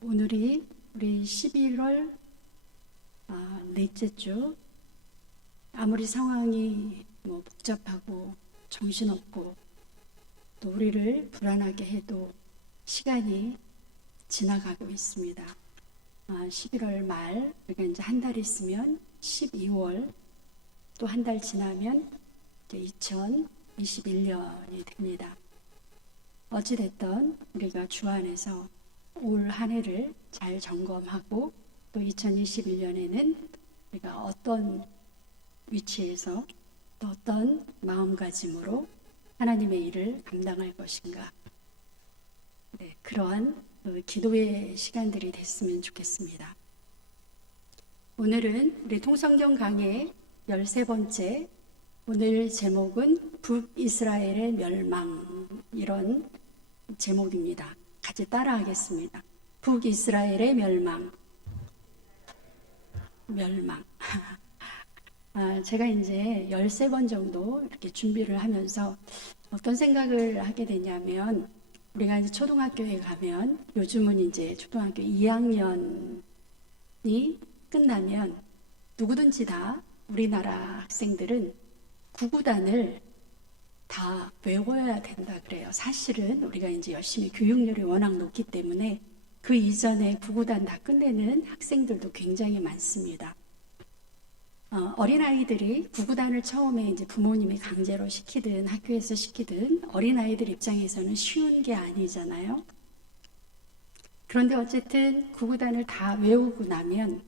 오늘이 우리 11월 넷째 주. 아무리 상황이 복잡하고 정신없고 또 우리를 불안하게 해도 시간이 지나가고 있습니다. 11월 말, 우리가 이제 한 달 있으면 12월, 또 한 달 지나면 이제 2021년이 됩니다. 어찌됐든 우리가 주 안에서 올 한 해를 잘 점검하고 또 2021년에는 우리가 어떤 위치에서 또 어떤 마음가짐으로 하나님의 일을 감당할 것인가, 그러한 기도의 시간들이 됐으면 좋겠습니다. 오늘은 우리 통성경 강의 13번째, 오늘 제목은 북이스라엘의 멸망, 이런 제목입니다. 같이 따라 하겠습니다. 북이스라엘의 멸망. 제가 이제 13번 정도 이렇게 준비를 하면서 어떤 생각을 하게 되냐면, 우리가 이제 초등학교에 가면, 요즘은 이제 초등학교 2학년이 끝나면 누구든지 다 우리나라 학생들은 구구단을 다 외워야 된다 그래요. 사실은 우리가 이제 열심히 교육열이 워낙 높기 때문에 그 이전에 구구단 다 끝내는 학생들도 굉장히 많습니다. 어린아이들이 구구단을 처음에 이제 부모님이 강제로 시키든 학교에서 시키든 어린아이들 입장에서는 쉬운 게 아니잖아요. 그런데 어쨌든 구구단을 다 외우고 나면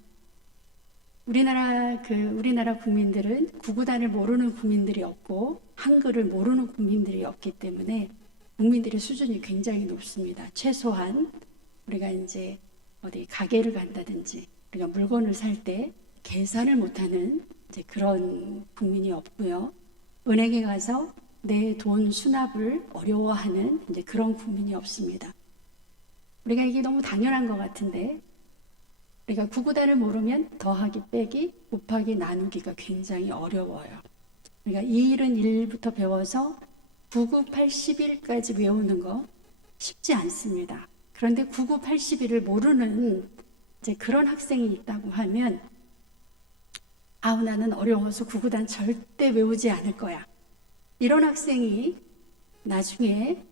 우리나라 국민들은 구구단을 모르는 국민들이 없고 한글을 모르는 국민들이 없기 때문에 국민들의 수준이 굉장히 높습니다. 최소한 우리가 이제 어디 가게를 간다든지 우리가 물건을 살 때 계산을 못하는 이제 그런 국민이 없고요. 은행에 가서 내 돈 수납을 어려워하는 이제 그런 국민이 없습니다. 우리가 이게 너무 당연한 것 같은데, 우리가 구구단을 모르면 더하기 빼기 곱하기 나누기가 굉장히 어려워요. 우리가 2일은 1부터 배워서 9981까지 외우는 거 쉽지 않습니다. 그런데 9981을 모르는 이제 그런 학생이 있다고 하면, 나는 어려워서 구구단 절대 외우지 않을 거야, 이런 학생이 나중에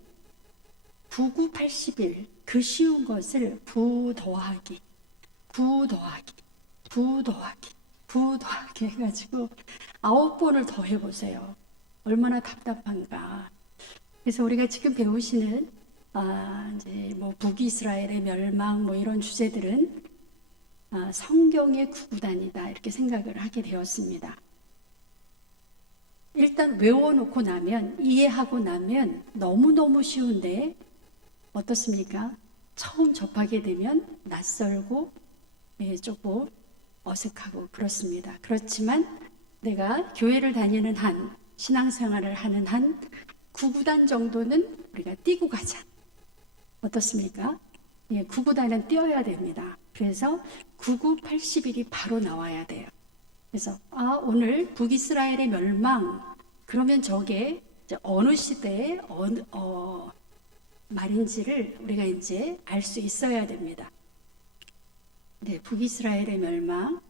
9981, 그 쉬운 것을 부 더하기 해가지고 9번을 더 해보세요. 얼마나 답답한가. 그래서 우리가 지금 배우시는 이제 북이스라엘의 멸망 이런 주제들은 성경의 구구단이다, 이렇게 생각을 하게 되었습니다. 일단 외워놓고 나면, 이해하고 나면 너무너무 쉬운데 어떻습니까? 처음 접하게 되면 낯설고 조금 어색하고 그렇습니다. 그렇지만 내가 교회를 다니는 한, 신앙생활을 하는 한, 구구단 정도는 우리가 뛰고 가자. 어떻습니까? 구구단은 뛰어야 됩니다. 그래서 9981이 바로 나와야 돼요. 그래서 오늘 북이스라엘의 멸망, 그러면 저게 이제 어느 시대의 말인지를 우리가 이제 알 수 있어야 됩니다. 북이스라엘의 멸망.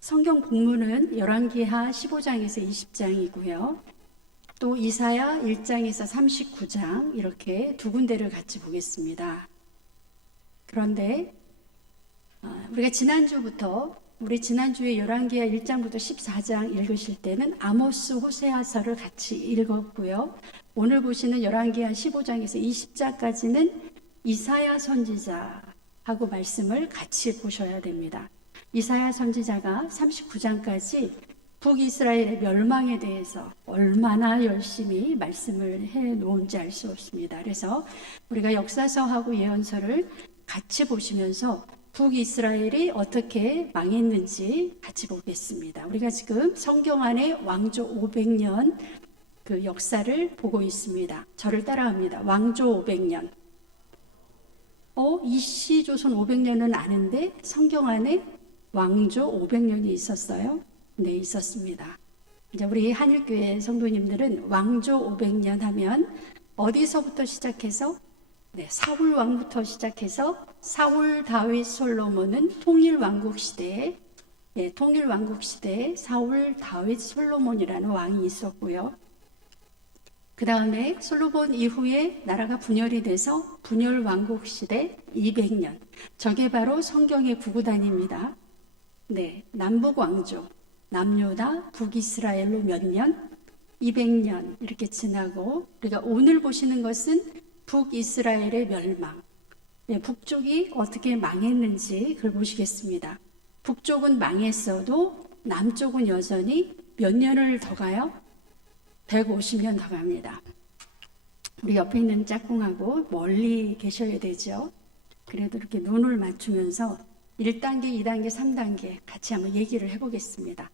성경 본문은 열왕기하 15장에서 20장이고요. 또 이사야 1장에서 39장, 이렇게 두 군데를 같이 보겠습니다. 그런데 우리가 지난주에 열왕기하 1장부터 14장 읽으실 때는 아모스 호세아서를 같이 읽었고요. 오늘 보시는 열왕기하 15장에서 20장까지는 이사야 선지자하고 말씀을 같이 보셔야 됩니다. 이사야 선지자가 39장까지 북이스라엘의 멸망에 대해서 얼마나 열심히 말씀을 해놓은지 알 수 없습니다. 그래서 우리가 역사서하고 예언서를 같이 보시면서 북이스라엘이 어떻게 망했는지 같이 보겠습니다. 우리가 지금 성경 안에 왕조 500년 그 역사를 보고 있습니다. 저를 따라합니다. 왕조 500년. 이시조선 500년은 아는데 성경 안에 왕조 500년이 있었어요? 네, 있었습니다. 이제 우리 한일교회 성도님들은 왕조 500년 하면 어디서부터 시작해서 사울 왕부터 시작해서 사울, 다윗, 솔로몬은 통일 왕국 시대에 통일 왕국 시대에 사울, 다윗, 솔로몬이라는 왕이 있었고요. 그 다음에 솔로몬 이후에 나라가 분열이 돼서 분열 왕국 시대 200년. 저게 바로 성경의 구구단입니다. 남북 왕조, 남유다, 북이스라엘로 몇 년? 200년 이렇게 지나고, 우리가 오늘 보시는 것은 북이스라엘의 멸망. 북쪽이 어떻게 망했는지 그걸 보시겠습니다. 북쪽은 망했어도 남쪽은 여전히 몇 년을 더 가요? 150년 더 갑니다. 우리 옆에 있는 짝꿍하고 멀리 계셔야 되죠. 그래도 이렇게 눈을 맞추면서 1단계, 2단계, 3단계 같이 한번 얘기를 해보겠습니다.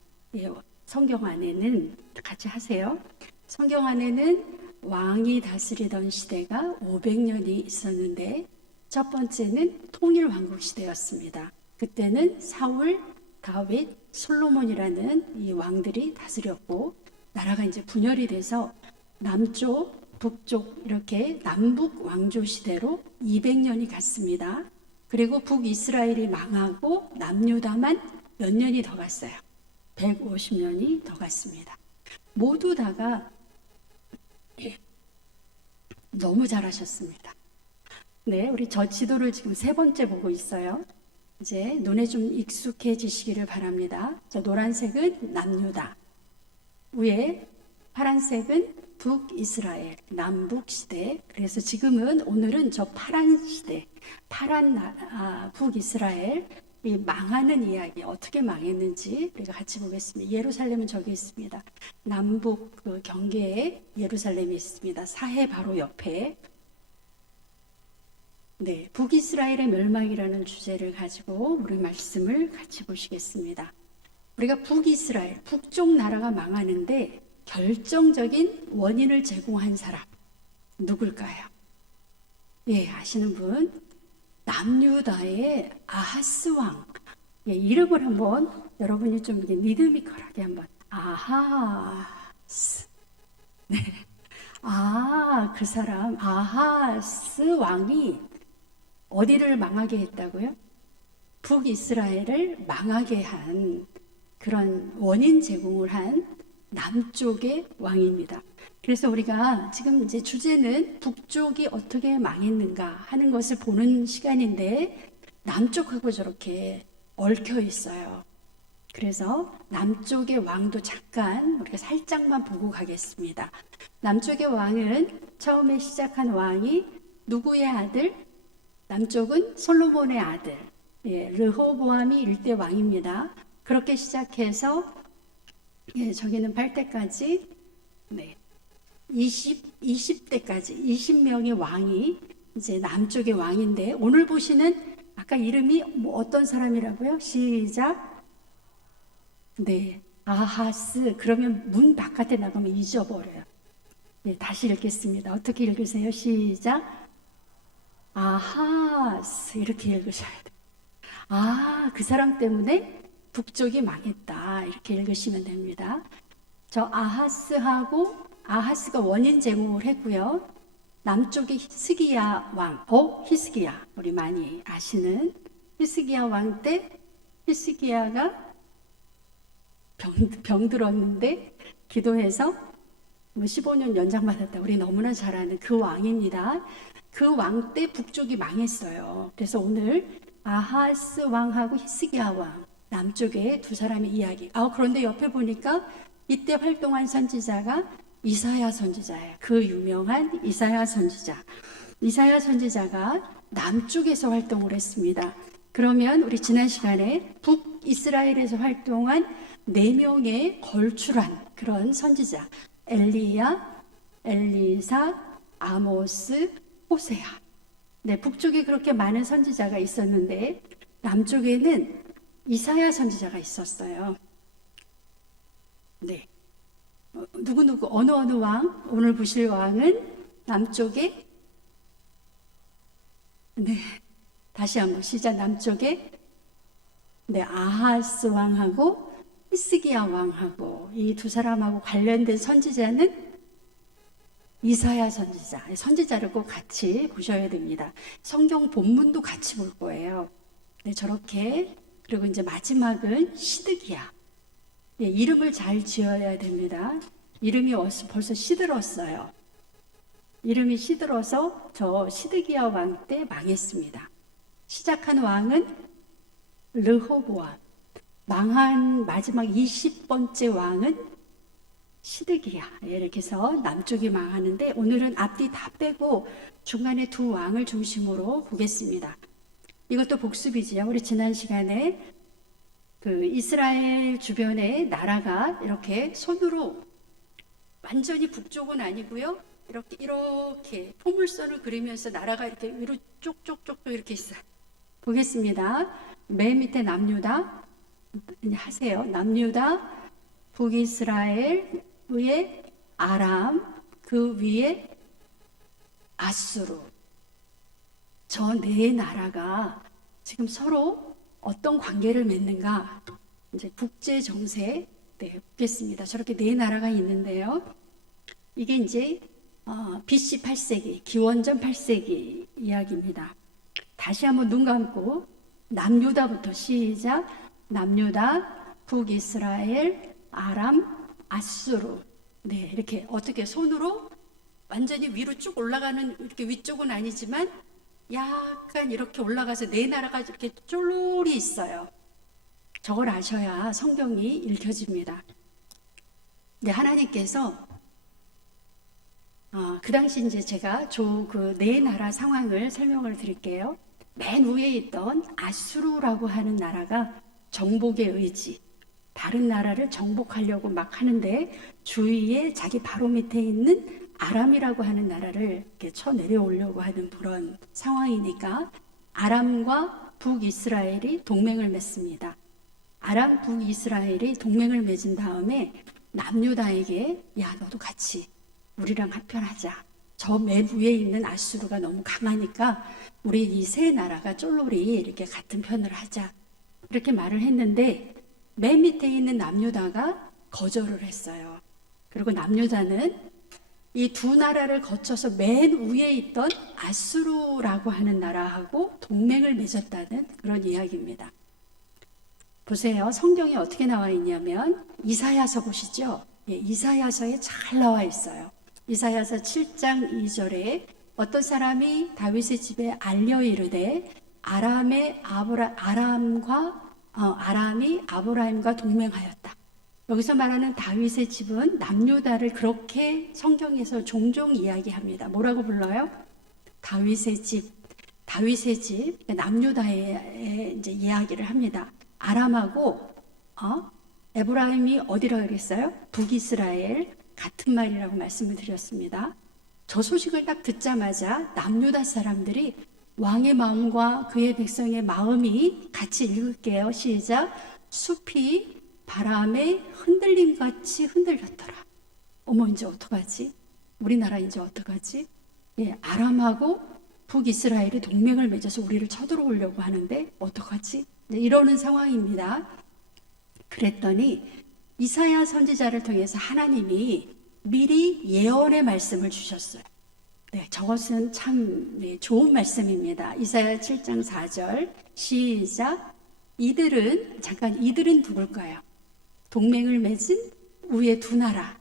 성경 안에는 같이 하세요. 성경 안에는 왕이 다스리던 시대가 500년이 있었는데 첫 번째는 통일왕국 시대였습니다. 그때는 사울, 다윗, 솔로몬이라는 이 왕들이 다스렸고 나라가 이제 분열이 돼서 남쪽, 북쪽 이렇게 남북 왕조 시대로 200년이 갔습니다. 그리고 북이스라엘이 망하고 남유다만 몇 년이 더 갔어요. 150년이 더 갔습니다. 모두 다가 너무 잘하셨습니다. 우리 저 지도를 지금 3번째 보고 있어요. 이제 눈에 좀 익숙해지시기를 바랍니다. 저 노란색은 남유다. 위에 파란색은 북이스라엘, 남북시대. 그래서 지금은 오늘은 저 파란 시대, 북이스라엘 이 망하는 이야기, 어떻게 망했는지 우리가 같이 보겠습니다. 예루살렘은 저기 있습니다. 남북 그 경계에 예루살렘이 있습니다. 사해 바로 옆에. 북이스라엘의 멸망이라는 주제를 가지고 우리 말씀을 같이 보시겠습니다. 우리가 북이스라엘, 북쪽 나라가 망하는데 결정적인 원인을 제공한 사람 누굴까요? 아시는 분? 남유다의 아하스 왕. 이름을 한번 여러분이 좀 리드미컬하게 한번. 아하스. 그 사람 아하스 왕이 어디를 망하게 했다고요? 북이스라엘을 망하게 한 그런 원인 제공을 한 남쪽의 왕입니다. 그래서 우리가 지금 이제 주제는 북쪽이 어떻게 망했는가 하는 것을 보는 시간인데 남쪽하고 저렇게 얽혀 있어요. 그래서 남쪽의 왕도 잠깐 우리가 살짝만 보고 가겠습니다. 남쪽의 왕은 처음에 시작한 왕이 누구의 아들? 남쪽은 솔로몬의 아들. 르호보암이 1대 왕입니다. 그렇게 시작해서 저기는 8대까지 20대까지 20명의 왕이 이제 남쪽의 왕인데 오늘 보시는 아까 이름이 어떤 사람이라고요? 시작. 아하스. 그러면 문 바깥에 나가면 잊어버려요. 다시 읽겠습니다. 어떻게 읽으세요? 시작. 아하스. 이렇게 읽으셔야 돼요. 그 사람 때문에 북쪽이 망했다. 이렇게 읽으시면 됩니다. 저 아하스가 원인 제공을 했고요. 남쪽의 히스기야 왕, 히스기야. 우리 많이 아시는 히스기야 왕 때 히스기야가 병들었는데 기도해서 15년 연장받았다. 우리 너무나 잘 아는 그 왕입니다. 그 왕 때 북쪽이 망했어요. 그래서 오늘 아하스 왕하고 히스기야 왕 남쪽에 두 사람의 이야기. 그런데 옆에 보니까 이때 활동한 선지자가 이사야 선지자예요. 그 유명한 이사야 선지자. 이사야 선지자가 남쪽에서 활동을 했습니다. 그러면 우리 지난 시간에 북이스라엘에서 활동한 4명의 걸출한 그런 선지자. 엘리야, 엘리사, 아모스, 호세야. 북쪽에 그렇게 많은 선지자가 있었는데 남쪽에는 이사야 선지자가 있었어요. 누구누구 어느 왕? 오늘 보실 왕은 남쪽에 다시 한번 시작. 남쪽에 아하스 왕하고 히스기야 왕하고 이 두 사람하고 관련된 선지자는 이사야 선지자, 선지자를 꼭 같이 보셔야 됩니다. 성경 본문도 같이 볼 거예요. 네, 저렇게. 그리고 이제 마지막은 시드기야. 네, 이름을 잘 지어야 됩니다. 이름이 벌써 시들었어요. 이름이 시들어서 저 시드기야 왕 때 망했습니다. 시작한 왕은 르호보암. 망한 마지막 20번째 왕은 시드기야. 이렇게 해서 남쪽이 망하는데 오늘은 앞뒤 다 빼고 중간에 두 왕을 중심으로 보겠습니다. 이것도 복습이지요. 우리 지난 시간에 그 이스라엘 주변에 나라가 이렇게 손으로 완전히 북쪽은 아니고요. 이렇게 포물선을 그리면서 나라가 이렇게 위로 쪽쪽쪽 이렇게 있어요. 보겠습니다. 맨 밑에 남유다 하세요. 남유다, 북이스라엘, 위에 아람, 그 위에 아수르. 저 네 나라가 지금 서로 어떤 관계를 맺는가? 이제 국제 정세 보겠습니다. 저렇게 네 나라가 있는데요. 이게 이제 BC 8세기, 기원전 8세기 이야기입니다. 다시 한번 눈 감고 남유다부터 시작. 남유다, 북이스라엘, 아람, 아수르. 네, 이렇게 어떻게 손으로 완전히 위로 쭉 올라가는 이렇게 위쪽은 아니지만 약간 이렇게 올라가서 네 나라가 이렇게 쫄쫄이 있어요. 저걸 아셔야 성경이 읽혀집니다. 네, 하나님께서 그 당시 이제 제가 그 네 나라 상황을 설명을 드릴게요. 맨 위에 있던 아수르라고 하는 나라가 정복의 의지, 다른 나라를 정복하려고 막 하는데 주위에 자기 바로 밑에 있는 아람이라고 하는 나라를 이렇게 쳐 내려오려고 하는 그런 상황이니까 아람과 북이스라엘이 동맹을 맺습니다. 아람, 북이스라엘이 동맹을 맺은 다음에 남유다에게 야, 너도 같이 우리랑 합편하자. 저 맨 위에 있는 아수르가 너무 강하니까 우리 이 세 나라가 쫄쫄이 이렇게 같은 편을 하자. 이렇게 말을 했는데 맨 밑에 있는 남유다가 거절을 했어요. 그리고 남유다는 이 두 나라를 거쳐서 맨 위에 있던 아수르라고 하는 나라하고 동맹을 맺었다는 그런 이야기입니다. 보세요. 성경에 어떻게 나와 있냐면 이사야서 보시죠. 예, 이사야서에 잘 나와 있어요. 이사야서 7장 2절에 어떤 사람이 다윗의 집에 알려 이르되 아람이 아브라함과 동맹하였다. 여기서 말하는 다윗의 집은 남유다를 그렇게 성경에서 종종 이야기합니다. 뭐라고 불러요? 다윗의 집, 다윗의 집, 남유다에 이제 이야기를 합니다. 아람하고 에브라임이 어디라고 그랬어요? 북이스라엘 같은 말이라고 말씀을 드렸습니다. 저 소식을 딱 듣자마자 남유다 사람들이 왕의 마음과 그의 백성의 마음이 같이 읽을게요. 시작. 숲이 바람에 흔들림같이 흔들렸더라. 어머, 이제 어떡하지? 우리나라 이제 어떡하지? 예, 아람하고 북이스라엘이 동맹을 맺어서 우리를 쳐들어오려고 하는데 어떡하지? 네, 이러는 상황입니다. 그랬더니 이사야 선지자를 통해서 하나님이 미리 예언의 말씀을 주셨어요. 네, 저것은 참 좋은 말씀입니다. 이사야 7장 4절 시작. 이들은 누굴까요? 동맹을 맺은 위에 두 나라,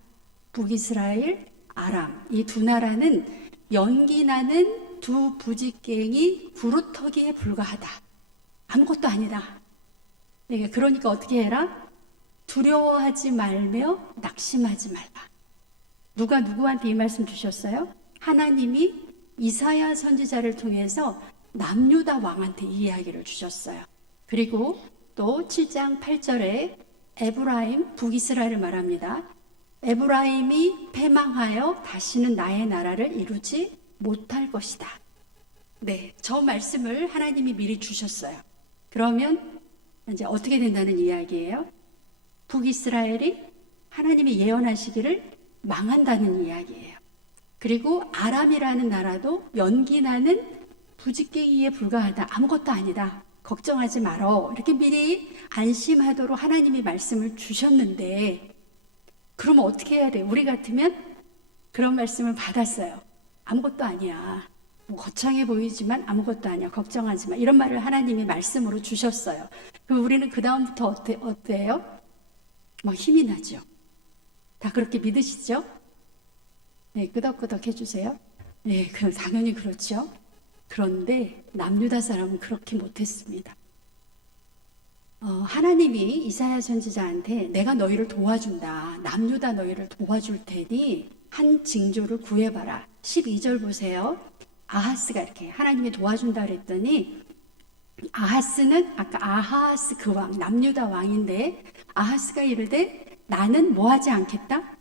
북이스라엘, 아람. 이 두 나라는 연기 나는 두 부직갱이 부루터기에 불과하다. 아무것도 아니다. 그러니까 어떻게 해라? 두려워하지 말며 낙심하지 말라. 누가 누구한테 이 말씀 주셨어요? 하나님이 이사야 선지자를 통해서 남유다 왕한테 이 이야기를 주셨어요. 그리고 또 7장 8절에 에브라임, 북이스라엘을 말합니다. 에브라임이 패망하여 다시는 나의 나라를 이루지 못할 것이다. 네, 저 말씀을 하나님이 미리 주셨어요. 그러면 이제 어떻게 된다는 이야기예요? 북이스라엘이 하나님이 예언하시기를 망한다는 이야기예요. 그리고 아람이라는 나라도 연기나는 부직갱이에 불과하다. 아무것도 아니다. 걱정하지 말어. 이렇게 미리 안심하도록 하나님이 말씀을 주셨는데, 그럼 어떻게 해야 돼? 우리 같으면 그런 말씀을 받았어요. 아무것도 아니야. 뭐 거창해 보이지만 아무것도 아니야. 걱정하지 마. 이런 말을 하나님이 말씀으로 주셨어요. 그럼 우리는 그 다음부터 어때요? 막 힘이 나죠. 다 그렇게 믿으시죠? 네, 끄덕끄덕 해주세요. 네, 그럼 당연히 그렇죠. 그런데 남유다 사람은 그렇게 못했습니다. 하나님이 이사야 선지자한테 내가 너희를 도와준다. 남유다 너희를 도와줄 테니 한 징조를 구해봐라. 12절 보세요. 아하스가 이렇게 하나님이 도와준다 그랬더니, 아하스는 아까 아하스 그 왕, 남유다 왕인데, 아하스가 이르되 나는 뭐 하지 않겠다?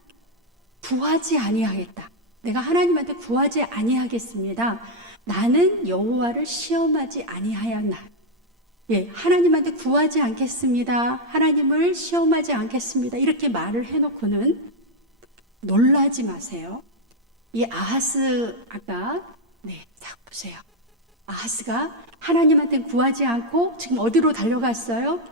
구하지 아니하겠다. 내가 하나님한테 구하지 아니하겠습니다. 나는 여호와를 시험하지 아니하였나. 예, 하나님한테 구하지 않겠습니다. 하나님을 시험하지 않겠습니다. 이렇게 말을 해놓고는 놀라지 마세요. 이 아하스 아까 딱 보세요. 아하스가 하나님한테 구하지 않고 지금 어디로 달려갔어요?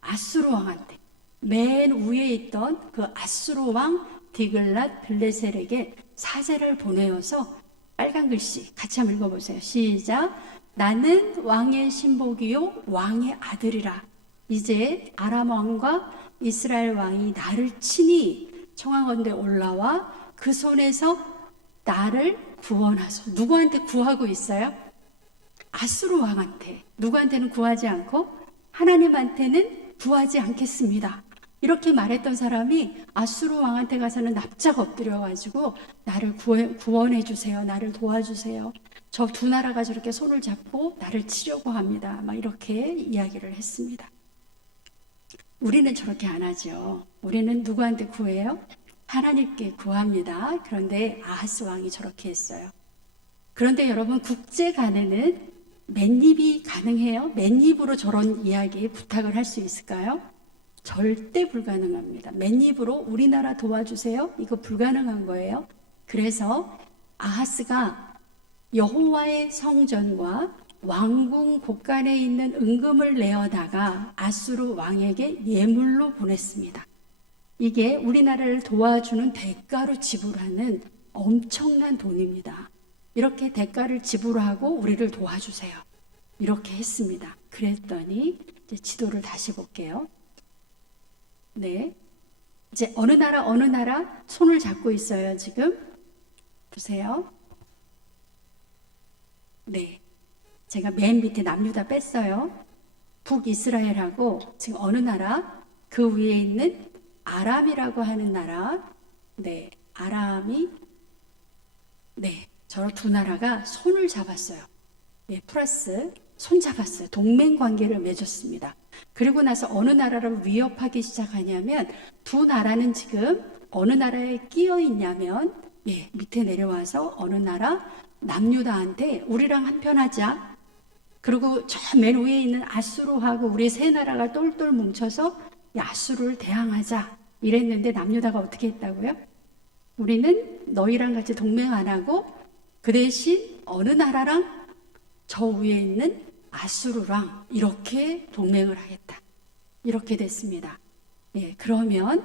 아수르 왕한테. 맨 위에 있던 그 아수르 왕 디글랏 빌레셀에게 사제를 보내어서, 빨간 글씨 같이 한번 읽어보세요. 시작. 나는 왕의 신복이요 왕의 아들이라. 이제 아람 왕과 이스라엘 왕이 나를 치니 청왕건대 올라와 그 손에서 나를 구원하소. 누구한테 구하고 있어요? 아수르 왕한테. 누구한테는 구하지 않고 하나님한테는 구하지 않겠습니다. 이렇게 말했던 사람이 아수르 왕한테 가서는 납작 엎드려가지고 나를 구원해 주세요. 나를 도와주세요. 저 두 나라가 저렇게 손을 잡고 나를 치려고 합니다. 막 이렇게 이야기를 했습니다. 우리는 저렇게 안 하죠. 우리는 누구한테 구해요? 하나님께 구합니다. 그런데 아하스 왕이 저렇게 했어요. 그런데 여러분, 국제 간에는 맨입이 가능해요? 맨입으로 저런 이야기에 부탁을 할 수 있을까요? 절대 불가능합니다. 맨입으로 우리나라 도와주세요? 이거 불가능한 거예요. 그래서 아하스가 여호와의 성전과 왕궁 곳간에 있는 은금을 내어다가 아수르 왕에게 예물로 보냈습니다. 이게 우리나라를 도와주는 대가로 지불하는 엄청난 돈입니다. 이렇게 대가를 지불하고 우리를 도와주세요. 이렇게 했습니다. 그랬더니 이제 지도를 다시 볼게요. 네, 이제 어느 나라 손을 잡고 있어요. 지금 보세요. 네, 제가 맨 밑에 남유다 뺐어요. 북이스라엘하고 지금 어느 나라? 그 위에 있는 아람이라고 하는 나라. 네, 아람이, 네, 저 두 나라가 손을 잡았어요. 네, 플러스 손 잡았어요. 동맹 관계를 맺었습니다. 그리고 나서 어느 나라를 위협하기 시작하냐면, 두 나라는 지금 어느 나라에 끼어 있냐면, 예, 밑에 내려와서 어느 나라? 남유다한테 우리랑 한편하자. 그리고 저 맨 위에 있는 아수르하고 우리 세 나라가 똘똘 뭉쳐서 아수르를 대항하자. 이랬는데 남유다가 어떻게 했다고요? 우리는 너희랑 같이 동맹 안 하고 그 대신 어느 나라랑 저 위에 있는 아수르랑 이렇게 동맹을 하겠다. 이렇게 됐습니다. 예, 그러면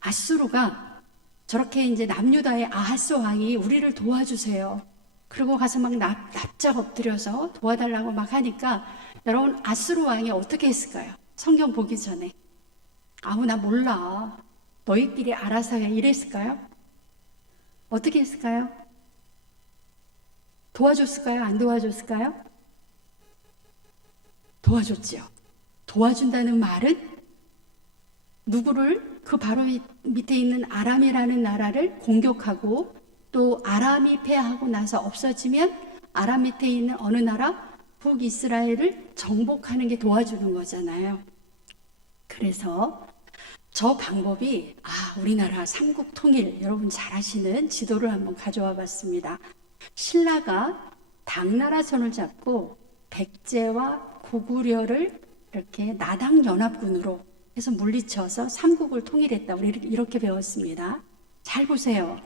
아수르가 저렇게 이제 남유다의 아하스 왕이 우리를 도와주세요. 그리고 가서 막 납작 엎드려서 도와달라고 막 하니까, 여러분, 아수르 왕이 어떻게 했을까요? 성경 보기 전에. 아우, 나 몰라. 너희끼리 알아서 해. 이랬을까요? 어떻게 했을까요? 도와줬을까요? 안 도와줬을까요? 도와줬지요. 도와준다는 말은 누구를? 그 바로 밑에 있는 아람이라는 나라를 공격하고, 또 아람이 패하고 나서 없어지면 아람 밑에 있는 어느 나라? 북이스라엘을 정복하는 게 도와주는 거잖아요. 그래서 저 방법이, 우리나라 삼국 통일, 여러분 잘 아시는 지도를 한번 가져와 봤습니다. 신라가 당나라 손을 잡고 백제와 고구려를 이렇게 나당연합군으로 해서 물리쳐서 삼국을 통일했다. 우리 이렇게 배웠습니다. 잘 보세요.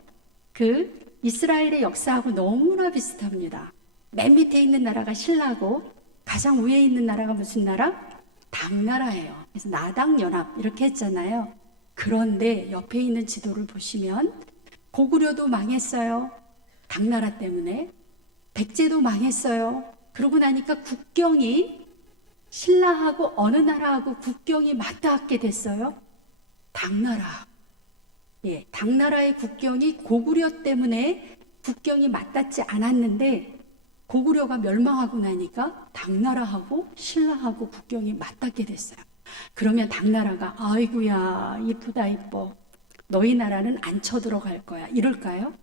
이스라엘의 역사하고 너무나 비슷합니다. 맨 밑에 있는 나라가 신라고, 가장 위에 있는 나라가 무슨 나라? 당나라예요. 그래서 나당연합 이렇게 했잖아요. 그런데 옆에 있는 지도를 보시면 고구려도 망했어요. 당나라 때문에. 백제도 망했어요. 그러고 나니까 국경이 신라하고 어느 나라하고 국경이 맞닿게 됐어요? 당나라. 예, 당나라의 국경이 고구려 때문에 국경이 맞닿지 않았는데 고구려가 멸망하고 나니까 당나라하고 신라하고 국경이 맞닿게 됐어요. 그러면 당나라가 아이고야 이쁘다 이뻐 너희 나라는 안 쳐들어갈 거야 이럴까요?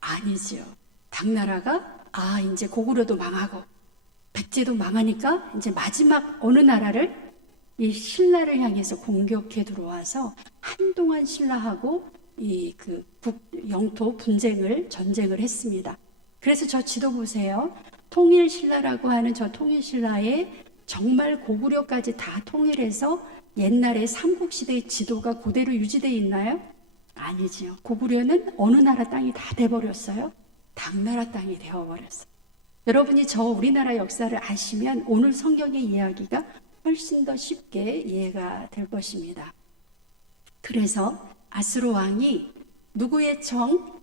아니지요. 당나라가 이제 고구려도 망하고 백제도 망하니까 이제 마지막 어느 나라를 이 신라를 향해서 공격해 들어와서 한동안 신라하고 영토 전쟁을 했습니다. 그래서 저 지도 보세요. 통일신라라고 하는 저 통일신라에 정말 고구려까지 다 통일해서 옛날에 삼국시대의 지도가 그대로 유지되어 있나요? 아니지요. 고구려는 어느 나라 땅이 다 돼버렸어요? 당나라 땅이 되어버렸어요. 여러분이 저 우리나라 역사를 아시면 오늘 성경의 이야기가 훨씬 더 쉽게 이해가 될 것입니다. 그래서 아수르 왕이 누구의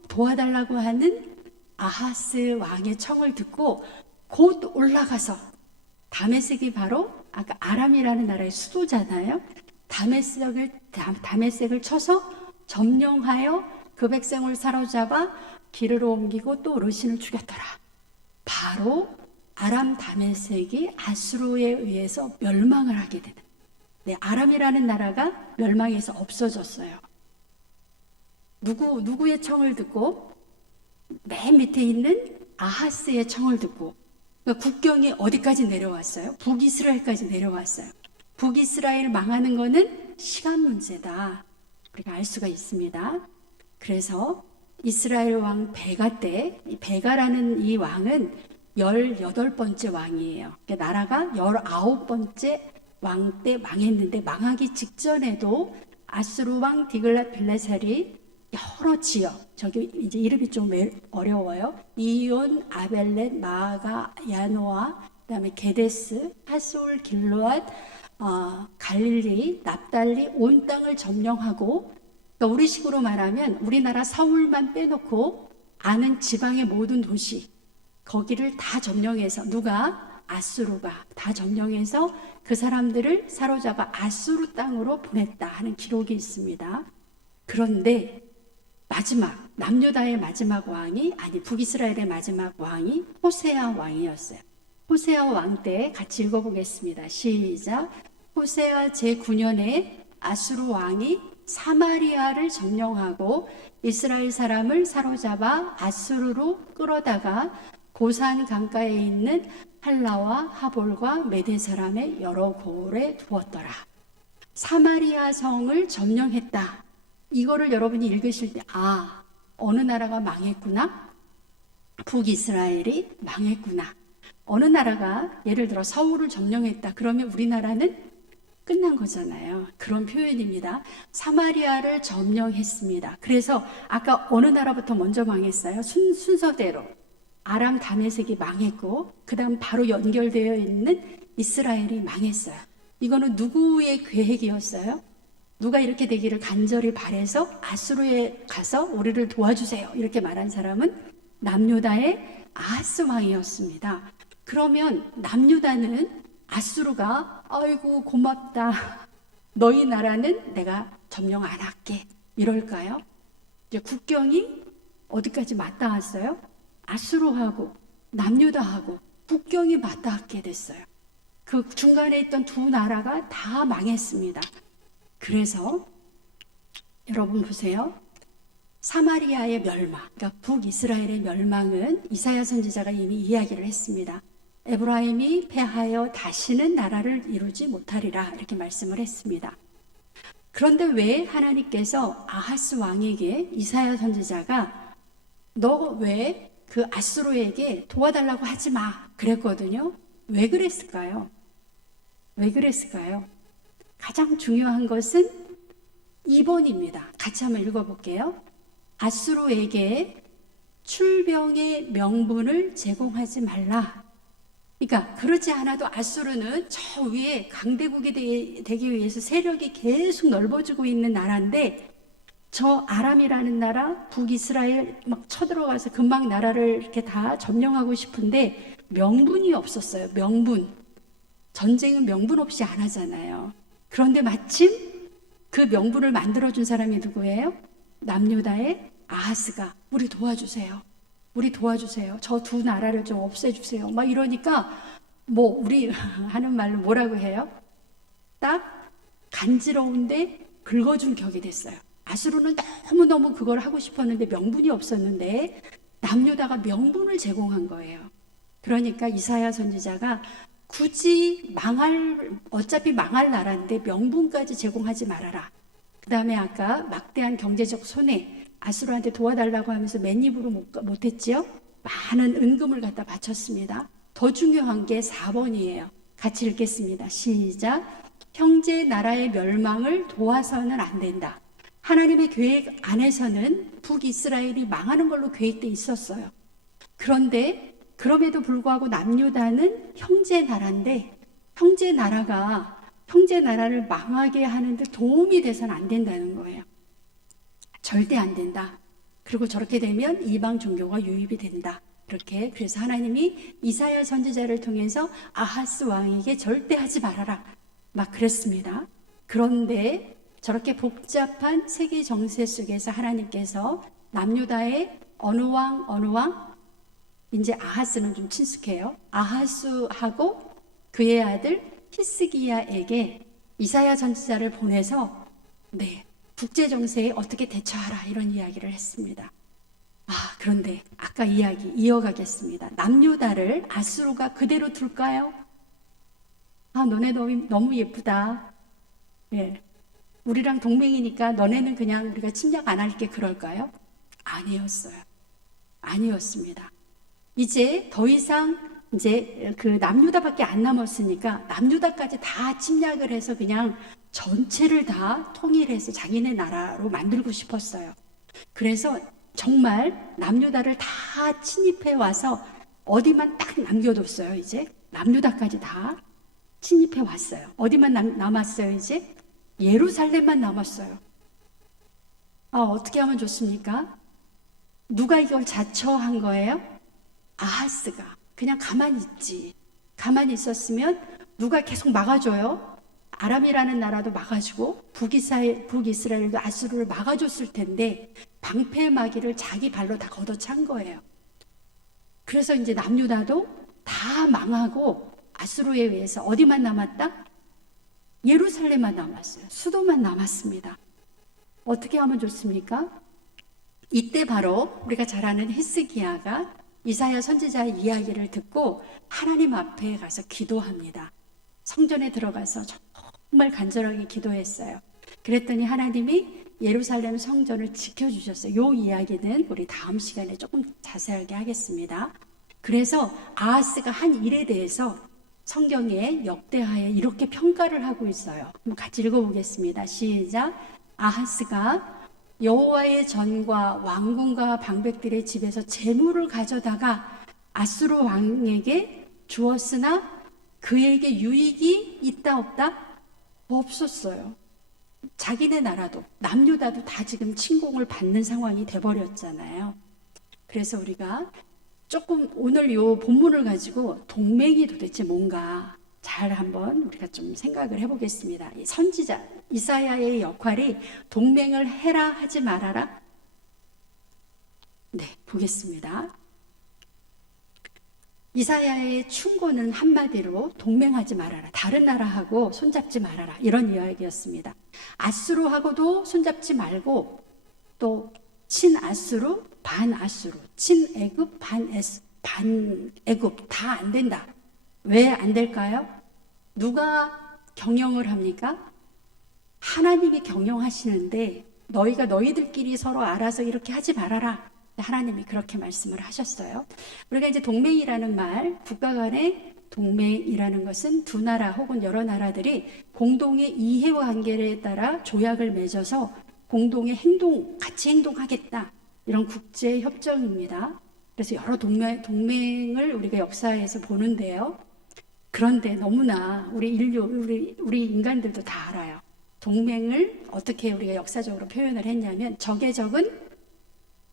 도와달라고 하는 아하스 왕의 청을 듣고 곧 올라가서 다메섹이 바로 아까 아람이라는 나라의 수도잖아요. 다메섹을 쳐서 점령하여 그 백성을 사로잡아 기르러 옮기고 또 어르신을 죽였더라. 바로 아람 다메섹이 아수르에 의해서 멸망을 하게 되는. 네, 아람이라는 나라가 멸망해서 없어졌어요. 누구의 청을 듣고? 맨 밑에 있는 아하스의 청을 듣고. 그러니까 국경이 어디까지 내려왔어요? 북이스라엘까지 내려왔어요. 북이스라엘 망하는 거는 시간 문제다. 우리가 알 수가 있습니다. 그래서 이스라엘 왕 베가 때, 이 베가라는 이 왕은 18번째 왕이에요. 그러니까 나라가 19번째 왕 때 망했는데 망하기 직전에도 아수르 왕 디글랏빌레셀이 여러 지역, 저기 이제 이름이 좀 어려워요. 이온, 아벨렛, 마아가, 야노아, 그다음에 게데스, 하솔, 길르앗, 갈릴리, 납달리 온 땅을 점령하고, 그러니까 우리식으로 말하면 우리나라 서울만 빼놓고 아는 지방의 모든 도시, 거기를 다 점령해서 아수르가 다 점령해서 그 사람들을 사로잡아 아수르 땅으로 보냈다 하는 기록이 있습니다. 그런데 남유다의 마지막 왕이, 북이스라엘의 마지막 왕이 호세아 왕이었어요. 호세아 왕 때 같이 읽어보겠습니다. 시작. 호세아 제9년에 아수르 왕이 사마리아를 점령하고 이스라엘 사람을 사로잡아 아수르로 끌어다가 고산 강가에 있는 할라와 하볼과 메대 사람의 여러 고을에 두었더라. 사마리아 성을 점령했다. 이거를 여러분이 읽으실 때 어느 나라가 망했구나. 북이스라엘이 망했구나. 어느 나라가 예를 들어 서울을 점령했다. 그러면 우리나라는 끝난 거잖아요. 그런 표현입니다. 사마리아를 점령했습니다. 그래서 아까 어느 나라부터 먼저 망했어요? 순서대로 아람 다메섹이 망했고 그 다음 바로 연결되어 있는 이스라엘이 망했어요. 이거는 누구의 계획이었어요? 누가 이렇게 되기를 간절히 바래서 아수르에 가서 우리를 도와주세요 이렇게 말한 사람은 남유다의 아하스 왕이었습니다. 그러면 남유다는 아수르가 아이고 고맙다, 너희 나라는 내가 점령 안 할게 이럴까요? 이제 국경이 어디까지 맞닿았어요? 아수르하고 남유다하고 국경이 맞닿게 됐어요. 그 중간에 있던 두 나라가 다 망했습니다. 그래서 여러분 보세요. 사마리아의 멸망, 그러니까 북이스라엘의 멸망은 이사야 선지자가 이미 이야기를 했습니다. 에브라임이 패하여 다시는 나라를 이루지 못하리라 이렇게 말씀을 했습니다. 그런데 왜 하나님께서 아하스 왕에게 이사야 선지자가 너 왜 그 아수르에게 도와달라고 하지 마 그랬거든요. 왜 그랬을까요? 가장 중요한 것은 2번입니다. 같이 한번 읽어볼게요. 아수르에게 출병의 명분을 제공하지 말라. 그러니까 그렇지 않아도 아수르는 저 위에 강대국이 되기 위해서 세력이 계속 넓어지고 있는 나라인데, 저 아람이라는 나라, 북이스라엘 막 쳐들어가서 금방 나라를 이렇게 다 점령하고 싶은데 명분이 없었어요. 명분. 전쟁은 명분 없이 안 하잖아요. 그런데 마침 그 명분을 만들어준 사람이 누구예요? 남유다의 아하스가 우리 도와주세요. 우리 도와주세요. 저 두 나라를 좀 없애주세요. 막 이러니까 뭐 우리 하는 말로 뭐라고 해요? 딱 간지러운데 긁어준 격이 됐어요. 아수르는 너무너무 그걸 하고 싶었는데 명분이 없었는데 남유다가 명분을 제공한 거예요. 그러니까 이사야 선지자가 굳이 어차피 망할 나라인데 명분까지 제공하지 말아라. 그 다음에 아까 막대한 경제적 손해, 아수르한테 도와달라고 하면서 맨입으로 못했지요? 많은 은금을 갖다 바쳤습니다. 더 중요한 게 4번이에요. 같이 읽겠습니다. 시작. 형제 나라의 멸망을 도와서는 안 된다. 하나님의 계획 안에서는 북이스라엘이 망하는 걸로 계획돼 있었어요. 그런데 그럼에도 불구하고 남유다는 형제 나라인데 형제 나라를 망하게 하는데 도움이 돼서는 안 된다는 거예요. 절대 안 된다. 그리고 저렇게 되면 이방 종교가 유입이 된다. 이렇게 그래서 하나님이 이사야 선지자를 통해서 아하스 왕에게 절대 하지 말아라. 막 그랬습니다. 그런데 저렇게 복잡한 세계 정세 속에서 하나님께서 남유다의 어느 왕 이제 아하스는 좀 친숙해요. 아하스하고 그의 아들 히스기야에게 이사야 선지자를 보내서 국제 정세에 어떻게 대처하라 이런 이야기를 했습니다. 그런데 아까 이야기 이어가겠습니다. 남유다를 아수르가 그대로 둘까요? 너네 너무 예쁘다. 우리랑 동맹이니까 너네는 그냥 우리가 침략 안 할게 그럴까요? 아니었어요. 아니었습니다. 이제 더 이상 이제 그 남유다밖에 안 남았으니까 남유다까지 다 침략을 해서 그냥 전체를 다 통일해서 자기네 나라로 만들고 싶었어요. 그래서 정말 남유다를 다 침입해 와서 어디만 딱 남겨뒀어요. 이제 남유다까지 다 침입해 왔어요. 어디만 남았어요? 이제 예루살렘만 남았어요. 어떻게 하면 좋습니까? 누가 이걸 자처한 거예요? 아하스가. 그냥 가만히 있지. 가만히 있었으면 누가 계속 막아줘요? 아람이라는 나라도 막아주고 북이스라엘도 아수르를 막아줬을 텐데 방패막이를 자기 발로 다 걷어찬 거예요. 그래서 이제 남유다도 다 망하고 아수르에 의해서 어디만 남았다? 예루살렘만 남았어요. 수도만 남았습니다. 어떻게 하면 좋습니까? 이때 바로 우리가 잘 아는 히스기야가 이사야 선지자의 이야기를 듣고 하나님 앞에 가서 기도합니다. 성전에 들어가서 정말 간절하게 기도했어요. 그랬더니 하나님이 예루살렘 성전을 지켜주셨어요. 이 이야기는 우리 다음 시간에 조금 자세하게 하겠습니다. 그래서 아하스가 한 일에 대해서 성경에 역대하에 이렇게 평가를 하고 있어요. 한번 같이 읽어보겠습니다. 시작. 아하스가 여호와의 전과 왕궁과 방백들의 집에서 재물을 가져다가 아수르 왕에게 주었으나 그에게 유익이 있다 없다? 없었어요. 자기네 나라도 남유다도 다 지금 침공을 받는 상황이 돼버렸잖아요. 그래서 우리가 조금 오늘 이 본문을 가지고 동맹이 도대체 뭔가 잘 한번 우리가 좀 생각을 해보겠습니다. 이 선지자 이사야의 역할이 동맹을 해라 하지 말아라. 보겠습니다. 이사야의 충고는 한마디로 동맹하지 말아라. 다른 나라하고 손잡지 말아라. 이런 이야기였습니다. 아수르하고도 손잡지 말고 또 친아수르, 반아수르, 친애굽, 반애굽 다 안 된다. 왜 안 될까요? 누가 경영을 합니까? 하나님이 경영하시는데 너희가 너희들끼리 서로 알아서 이렇게 하지 말아라. 하나님이 그렇게 말씀을 하셨어요. 우리가 이제 동맹이라는 말, 국가 간의 동맹이라는 것은 두 나라 혹은 여러 나라들이 공동의 이해관계에 따라 조약을 맺어서 공동의 같이 행동하겠다. 이런 국제 협정입니다. 그래서 여러 동맹을 우리가 역사에서 보는데요. 그런데 너무나 우리 인류, 우리 인간들도 다 알아요. 동맹을 어떻게 우리가 역사적으로 표현을 했냐면, 적의 적은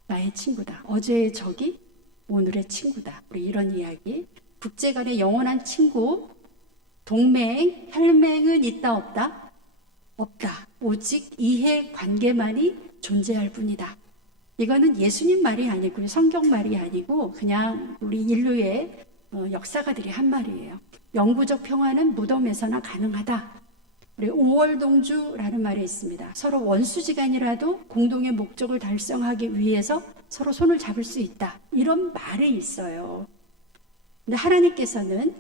나의 친구다. 어제의 적이 오늘의 친구다. 우리 이런 이야기. 국제 간의 영원한 친구, 동맹, 혈맹은 있다 없다? 없다. 오직 이해 관계만이 존재할 뿐이다. 이거는 예수님 말이 아니고 성경 말이 아니고 그냥 우리 인류의 역사가들이 한 말이에요. 영구적 평화는 무덤에서나 가능하다. 우리 오월동주라는 말이 있습니다. 서로 원수지간이라도 공동의 목적을 달성하기 위해서 서로 손을 잡을 수 있다. 이런 말이 있어요. 근데 하나님께서는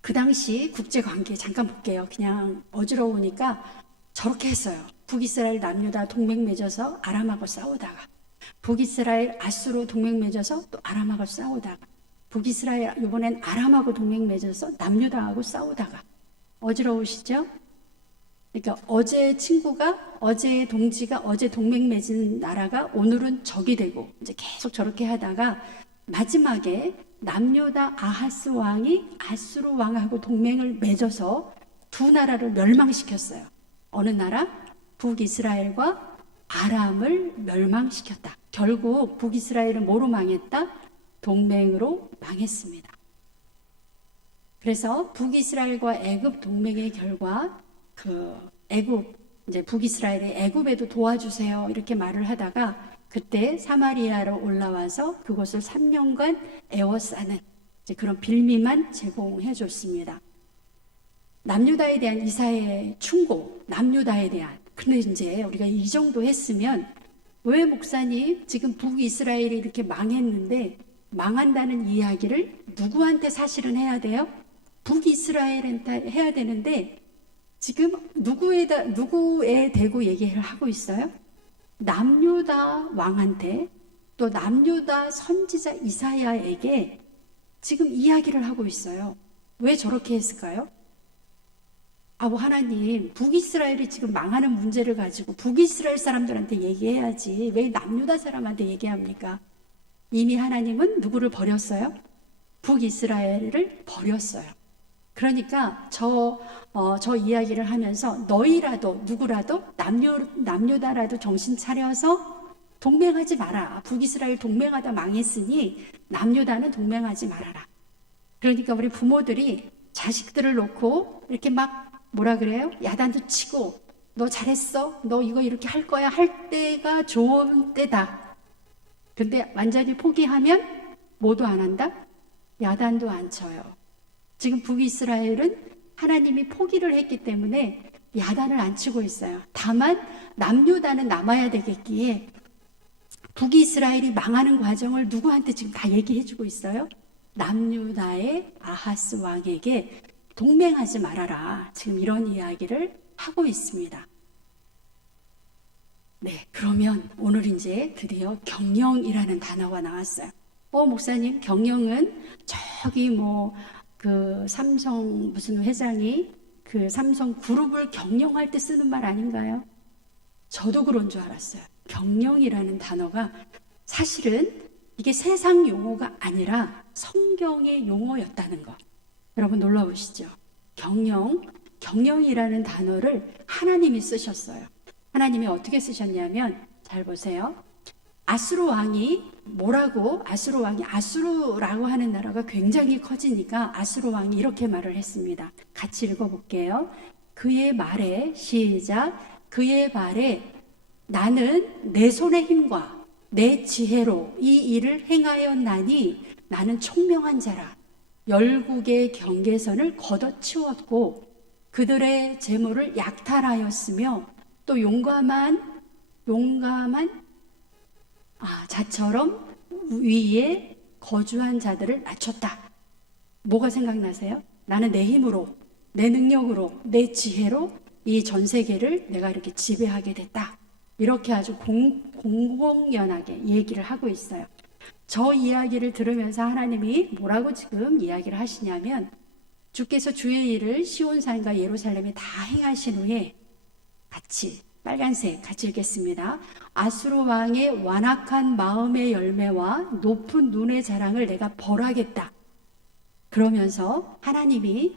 그 당시 국제관계 잠깐 볼게요. 그냥 어지러우니까 저렇게 했어요. 북이스라엘 남유다 동맹 맺어서 아람하고 싸우다가, 북이스라엘 아수르 동맹 맺어서 또 아람하고 싸우다가, 북이스라엘 이번엔 아람하고 동맹 맺어서 남유다하고 싸우다가. 어지러우시죠? 그러니까 어제의 친구가, 어제의 동지가, 어제 동맹 맺은 나라가 오늘은 적이 되고, 이제 계속 저렇게 하다가 마지막에 남유다 아하스 왕이 아수르 왕하고 동맹을 맺어서 두 나라를 멸망시켰어요. 어느 나라? 북이스라엘과 아람을 멸망시켰다. 결국 북이스라엘은 뭐로 망했다? 동맹으로 망했습니다. 그래서 북이스라엘과 애굽 동맹의 결과 애굽, 이제 북이스라엘이 애굽에도 도와주세요 이렇게 말을 하다가 그때 사마리아로 올라와서 그곳을 3년간 에워싸는 이제 그런 빌미만 제공해 줬습니다. 남유다에 대한 이사의 충고, 남유다에 대한. 근데 이제 우리가 이 정도 했으면 왜 목사님 지금 북이스라엘이 이렇게 망했는데 망한다는 이야기를 누구한테 사실은 해야 돼요? 북이스라엘한테 해야 되는데 지금 누구에 대고 얘기를 하고 있어요? 남유다 왕한테, 또 남유다 선지자 이사야에게 지금 이야기를 하고 있어요. 왜 저렇게 했을까요? 하나님, 북이스라엘이 지금 망하는 문제를 가지고 북이스라엘 사람들한테 얘기해야지 왜 남유다 사람한테 얘기합니까? 이미 하나님은 누구를 버렸어요? 북이스라엘을 버렸어요. 그러니까 저 이야기를 하면서 너희라도 누구라도 남유다라도 정신 차려서 동맹하지 마라. 북이스라엘 동맹하다 망했으니 남유다는 동맹하지 말아라. 그러니까 우리 부모들이 자식들을 놓고 이렇게 막 뭐라 그래요? 야단도 치고 너 잘했어? 너 이거 이렇게 할 거야? 할 때가 좋은 때다. 근데 완전히 포기하면 뭐도 안 한다? 야단도 안 쳐요. 지금 북이스라엘은 하나님이 포기를 했기 때문에 야단을 안 치고 있어요. 다만 남유다는 남아야 되겠기에 북이스라엘이 망하는 과정을 누구한테 지금 다 얘기해 주고 있어요? 남유다의 아하스 왕에게 동맹하지 말아라. 지금 이런 이야기를 하고 있습니다. 네, 그러면 오늘 이제 드디어 경영이라는 단어가 나왔어요. 목사님, 경영은 저기 삼성 무슨 회장이 그 삼성 그룹을 경영할 때 쓰는 말 아닌가요? 저도 그런 줄 알았어요. 경영이라는 단어가 사실은 이게 세상 용어가 아니라 성경의 용어였다는 거. 여러분 놀라우시죠? 경영이라는 단어를 하나님이 쓰셨어요. 하나님이 어떻게 쓰셨냐면 잘 보세요. 아수르 왕이 아수르라고 하는 나라가 굉장히 커지니까 아수르 왕이 이렇게 말을 했습니다. 같이 읽어볼게요. 그의 말에 시작. 그의 말에 나는 내 손의 힘과 내 지혜로 이 일을 행하였나니 나는 총명한 자라. 열국의 경계선을 걷어치웠고 그들의 재물을 약탈하였으며 또 용감한 자처럼 위에 거주한 자들을 낮췄다. 뭐가 생각나세요? 나는 내 힘으로, 내 능력으로, 내 지혜로 이 전 세계를 내가 이렇게 지배하게 됐다. 이렇게 아주 공공연하게 얘기를 하고 있어요. 저 이야기를 들으면서 하나님이 뭐라고 지금 이야기를 하시냐면 주께서 주의 일을 시온산과 예루살렘에 다 행하신 후에 같이 빨간색 같이 읽겠습니다. 아수르 왕의 완악한 마음의 열매와 높은 눈의 자랑을 내가 벌하겠다. 그러면서 하나님이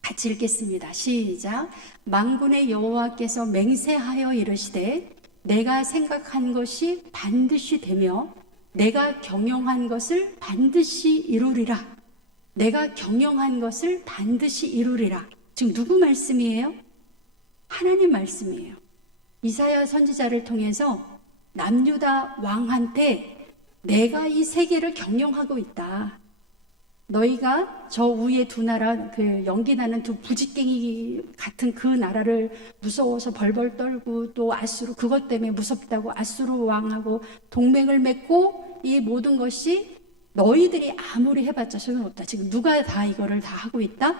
같이 읽겠습니다. 시작. 만군의 여호와께서 맹세하여 이르시되 내가 생각한 것이 반드시 되며 내가 경영한 것을 반드시 이루리라. 내가 경영한 것을 반드시 이루리라. 지금 누구 말씀이에요? 하나님 말씀이에요. 이사야 선지자를 통해서 남유다 왕한테 내가 이 세계를 경영하고 있다. 너희가 저 위에 두 나라, 그 연기나는 두 부지깽이 같은 그 나라를 무서워서 벌벌 떨고 또 아수르 그것 때문에 무섭다고 아수르 왕하고 동맹을 맺고 이 모든 것이 너희들이 아무리 해봤자 소용없다. 지금 누가 다 이거를 다 하고 있다?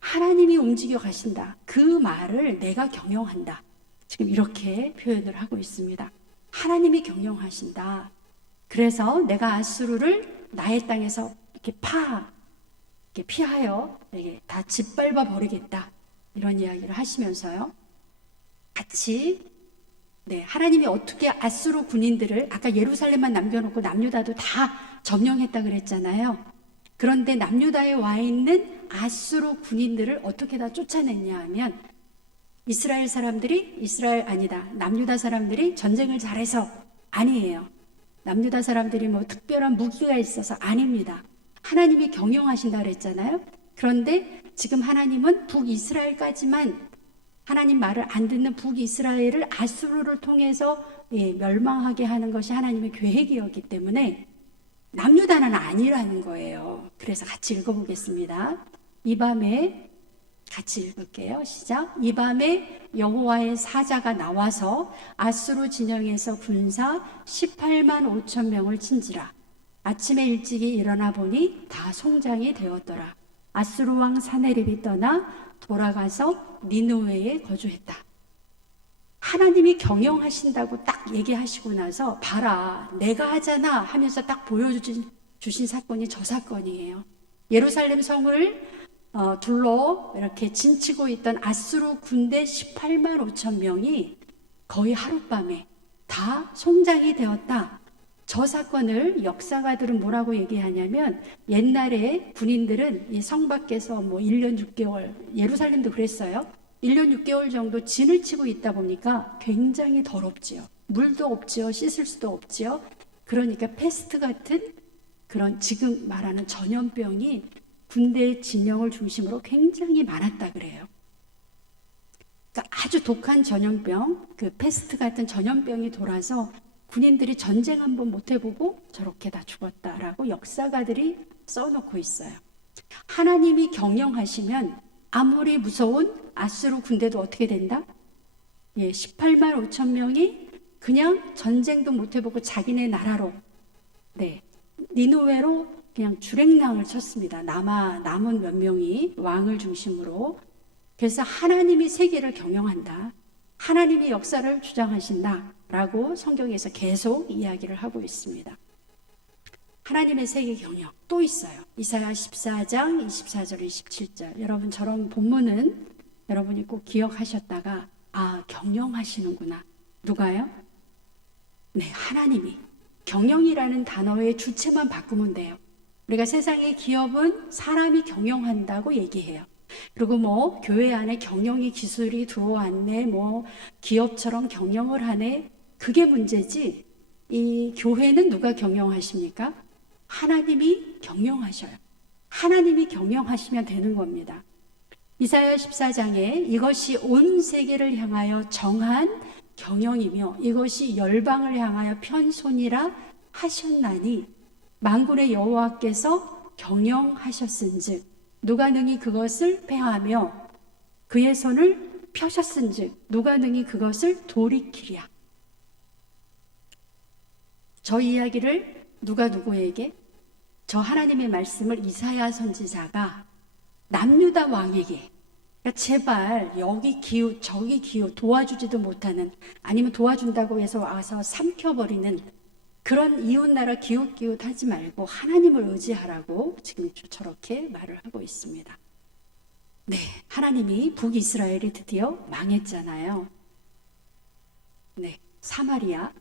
하나님이 움직여 가신다. 그 말을 내가 경영한다. 지금 이렇게 표현을 하고 있습니다. 하나님이 경영하신다. 그래서 내가 아수르를 나의 땅에서 이렇게 피하여 이렇게 다 짓밟아 버리겠다. 이런 이야기를 하시면서요. 같이 하나님이 어떻게 아수르 군인들을 아까 예루살렘만 남겨놓고 남유다도 다 점령했다 그랬잖아요. 그런데 남유다에 와 있는 아수르 군인들을 어떻게 다 쫓아냈냐 하면 남유다 사람들이 전쟁을 잘해서 아니에요. 남유다 사람들이 뭐 특별한 무기가 있어서 아닙니다. 하나님이 경영하신다 그랬잖아요. 그런데 지금 하나님은 북이스라엘까지만 하나님 말을 안 듣는 북이스라엘을 아수르를 통해서 멸망하게 하는 것이 하나님의 계획이었기 때문에 남유다는 아니라는 거예요. 그래서 같이 읽어보겠습니다. 이 밤에 같이 읽을게요. 시작. 이 밤에 여호와의 사자가 나와서 아수르 진영에서 군사 18만 5천 명을 친지라. 아침에 일찍이 일어나 보니 다 송장이 되었더라. 아수르 왕 사네립이 떠나 돌아가서 니느웨에 거주했다. 하나님이 경영하신다고 딱 얘기하시고 나서 봐라 내가 하잖아 하면서 딱 보여주신 사건이 저 사건이에요. 예루살렘 성을 둘러 이렇게 진치고 있던 아수르 군대 18만 5천 명이 거의 하룻밤에 다 송장이 되었다. 저 사건을 역사가들은 뭐라고 얘기하냐면 옛날에 군인들은 이 성 밖에서 뭐 1년 6개월 예루살렘도 그랬어요. 1년 6개월 정도 진을 치고 있다 보니까 굉장히 더럽지요. 물도 없지요. 씻을 수도 없지요. 그러니까 패스트 같은 그런 지금 말하는 전염병이 군대 진영을 중심으로 굉장히 많았다 그래요. 그러니까 아주 독한 전염병, 그 패스트 같은 전염병이 돌아서 군인들이 전쟁 한번 못 해보고 저렇게 다 죽었다라고 역사가들이 써놓고 있어요. 하나님이 경영하시면 아무리 무서운 아수르 군대도 어떻게 된다? 18만 5천 명이 그냥 전쟁도 못 해보고 자기네 나라로 니느웨로 그냥 주랭랑을 쳤습니다. 남은 몇 명이 왕을 중심으로. 그래서 하나님이 세계를 경영한다. 하나님이 역사를 주장하신다. 라고 성경에서 계속 이야기를 하고 있습니다. 하나님의 세계 경영 또 있어요. 이사야 14장 24절 27절. 여러분 저런 본문은 여러분이 꼭 기억하셨다가 경영하시는구나. 누가요? 하나님이. 경영이라는 단어의 주체만 바꾸면 돼요. 우리가 세상의 기업은 사람이 경영한다고 얘기해요. 그리고 뭐 교회 안에 경영의 기술이 들어왔네, 뭐 기업처럼 경영을 하네, 그게 문제지. 이 교회는 누가 경영하십니까? 하나님이 경영하셔요. 하나님이 경영하시면 되는 겁니다. 이사야 14장에 이것이 온 세계를 향하여 정한 경영이며 이것이 열방을 향하여 편손이라 하셨나니 만군의 여호와께서 경영하셨은즉 누가 능히 그것을 폐하며 그의 손을 펴셨은즉 누가 능히 그것을 돌이키랴. 저 이야기를 누가 누구에게? 저 하나님의 말씀을 이사야 선지자가 남유다 왕에게, 그러니까 제발 여기 기웃 저기 기웃 도와주지도 못하는, 아니면 도와준다고 해서 와서 삼켜버리는 그런 이웃나라 기웃기웃 하지 말고 하나님을 의지하라고 지금 저렇게 말을 하고 있습니다. 하나님이 북이스라엘이 드디어 망했잖아요. 사마리아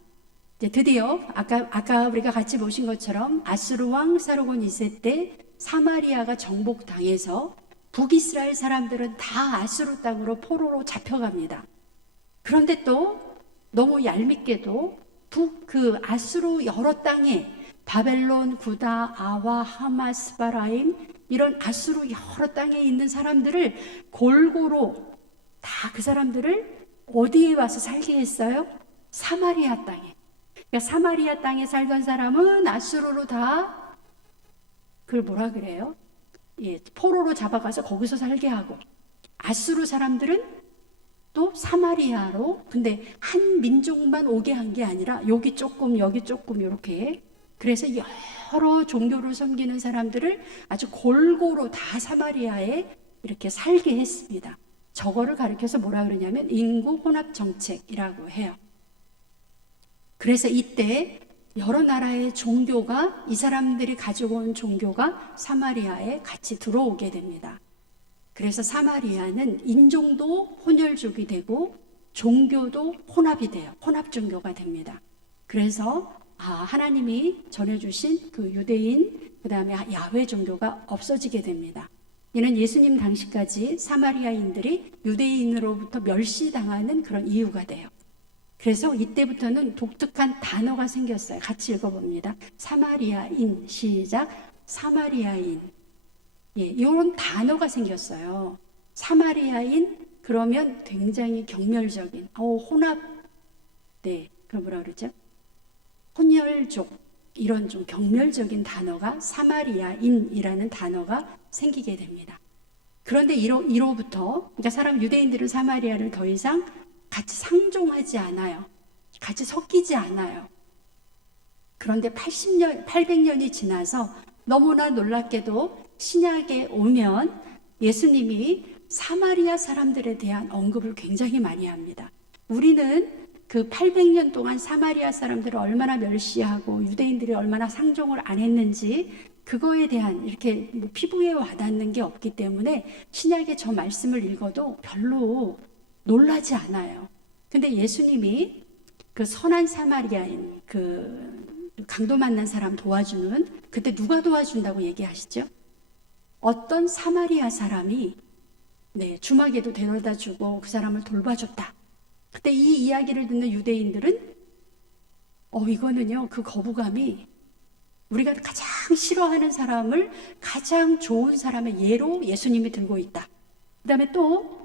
이제 드디어 아까 우리가 같이 보신 것처럼 아수르 왕 사르곤 2세 때 사마리아가 정복당해서 북이스라엘 사람들은 다 아수르 땅으로 포로로 잡혀갑니다. 그런데 또 너무 얄밉게도 그 아수르 여러 땅에 바벨론, 구다, 아와, 하마, 스바라임 이런 아수르 여러 땅에 있는 사람들을 골고루 다 그 사람들을 어디에 와서 살게 했어요? 사마리아 땅에. 그러니까 사마리아 땅에 살던 사람은 아수르로 다 그걸 뭐라 그래요? 예, 포로로 잡아가서 거기서 살게 하고, 아수르 사람들은 또 사마리아로, 근데 한 민족만 오게 한 게 아니라 여기 조금 여기 조금 이렇게, 그래서 여러 종교를 섬기는 사람들을 아주 골고루 다 사마리아에 이렇게 살게 했습니다. 저거를 가리켜서 뭐라 그러냐면 인구 혼합 정책이라고 해요. 그래서 이때 여러 나라의 종교가, 이 사람들이 가지고 온 종교가 사마리아에 같이 들어오게 됩니다. 그래서 사마리아는 인종도 혼혈족이 되고 종교도 혼합이 돼요. 혼합 종교가 됩니다. 그래서 하나님이 전해주신 그 유대인, 그 다음에 야훼 종교가 없어지게 됩니다. 이는 예수님 당시까지 사마리아인들이 유대인으로부터 멸시당하는 그런 이유가 돼요. 그래서 이때부터는 독특한 단어가 생겼어요. 같이 읽어봅니다. 사마리아인, 시작. 사마리아인. 예, 이런 단어가 생겼어요. 사마리아인, 그러면 굉장히 경멸적인, 혼합, 네, 그럼 뭐라 그러죠? 혼혈족, 이런 좀 경멸적인 단어가 사마리아인이라는 단어가 생기게 됩니다. 그런데 이로부터, 그러니까 유대인들은 사마리아를 더 이상 같이 상종하지 않아요. 같이 섞이지 않아요. 그런데 800년이 지나서 너무나 놀랍게도 신약에 오면 예수님이 사마리아 사람들에 대한 언급을 굉장히 많이 합니다. 우리는 그 800년 동안 사마리아 사람들을 얼마나 멸시하고 유대인들이 얼마나 상종을 안 했는지 그거에 대한 이렇게 피부에 와닿는 게 없기 때문에 신약의 저 말씀을 읽어도 별로 놀라지 않아요. 근데 예수님이 그 선한 사마리아인, 그 강도 만난 사람 도와주는, 그때 누가 도와준다고 얘기하시죠? 어떤 사마리아 사람이 주막에도 데려다 주고 그 사람을 돌봐줬다. 그때 이 이야기를 듣는 유대인들은 이거는요, 그 거부감이 우리가 가장 싫어하는 사람을 가장 좋은 사람의 예로 예수님이 들고 있다. 그 다음에 또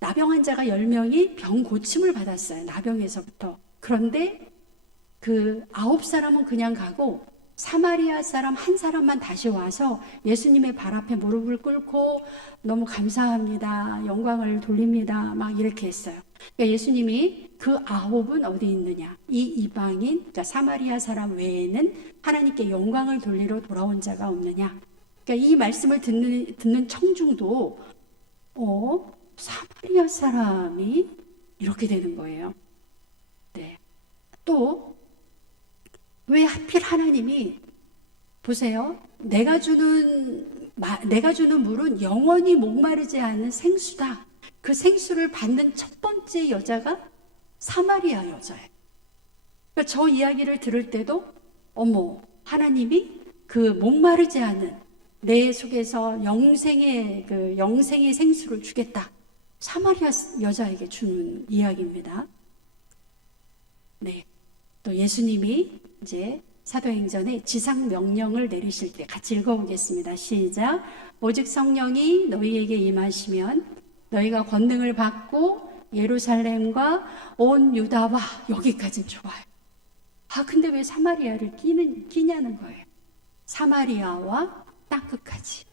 나병 환자가 10명이 병 고침을 받았어요. 나병에서부터. 그런데 그 9사람은 그냥 가고 사마리아 사람 한 사람만 다시 와서 예수님의 발 앞에 무릎을 꿇고 너무 감사합니다. 영광을 돌립니다. 막 이렇게 했어요. 그러니까 예수님이 그 9은 어디 있느냐? 이 이방인, 그러니까 사마리아 사람 외에는 하나님께 영광을 돌리러 돌아온 자가 없느냐? 그러니까 이 말씀을 듣는 청중도 사마리아 사람이 이렇게 되는 거예요. 네. 또 왜 하필 하나님이 보세요. 내가 주는 물은 영원히 목마르지 않은 생수다. 그 생수를 받는 첫 번째 여자가 사마리아 여자예요. 그러니까 저 이야기를 들을 때도 하나님이 그 목마르지 않은 내 속에서 영생의 생수를 주겠다. 사마리아 여자에게 주는 이야기입니다. 네. 또 예수님이 이제 사도행전에 지상 명령을 내리실 때 같이 읽어보겠습니다. 시작. 오직 성령이 너희에게 임하시면 너희가 권능을 받고 예루살렘과 온 유다와, 여기까지는 좋아요. 근데 왜 사마리아를 끼냐는 거예요. 사마리아와 땅끝까지.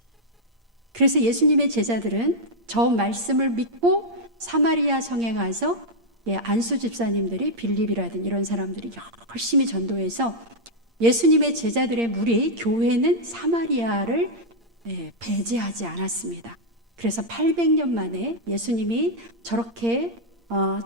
그래서 예수님의 제자들은 저 말씀을 믿고 사마리아 성에 가서 안수 집사님들이, 빌립이라든 이런 사람들이 열심히 전도해서 예수님의 제자들의 무리, 교회는 사마리아를 배제하지 않았습니다. 그래서 800년 만에 예수님이 저렇게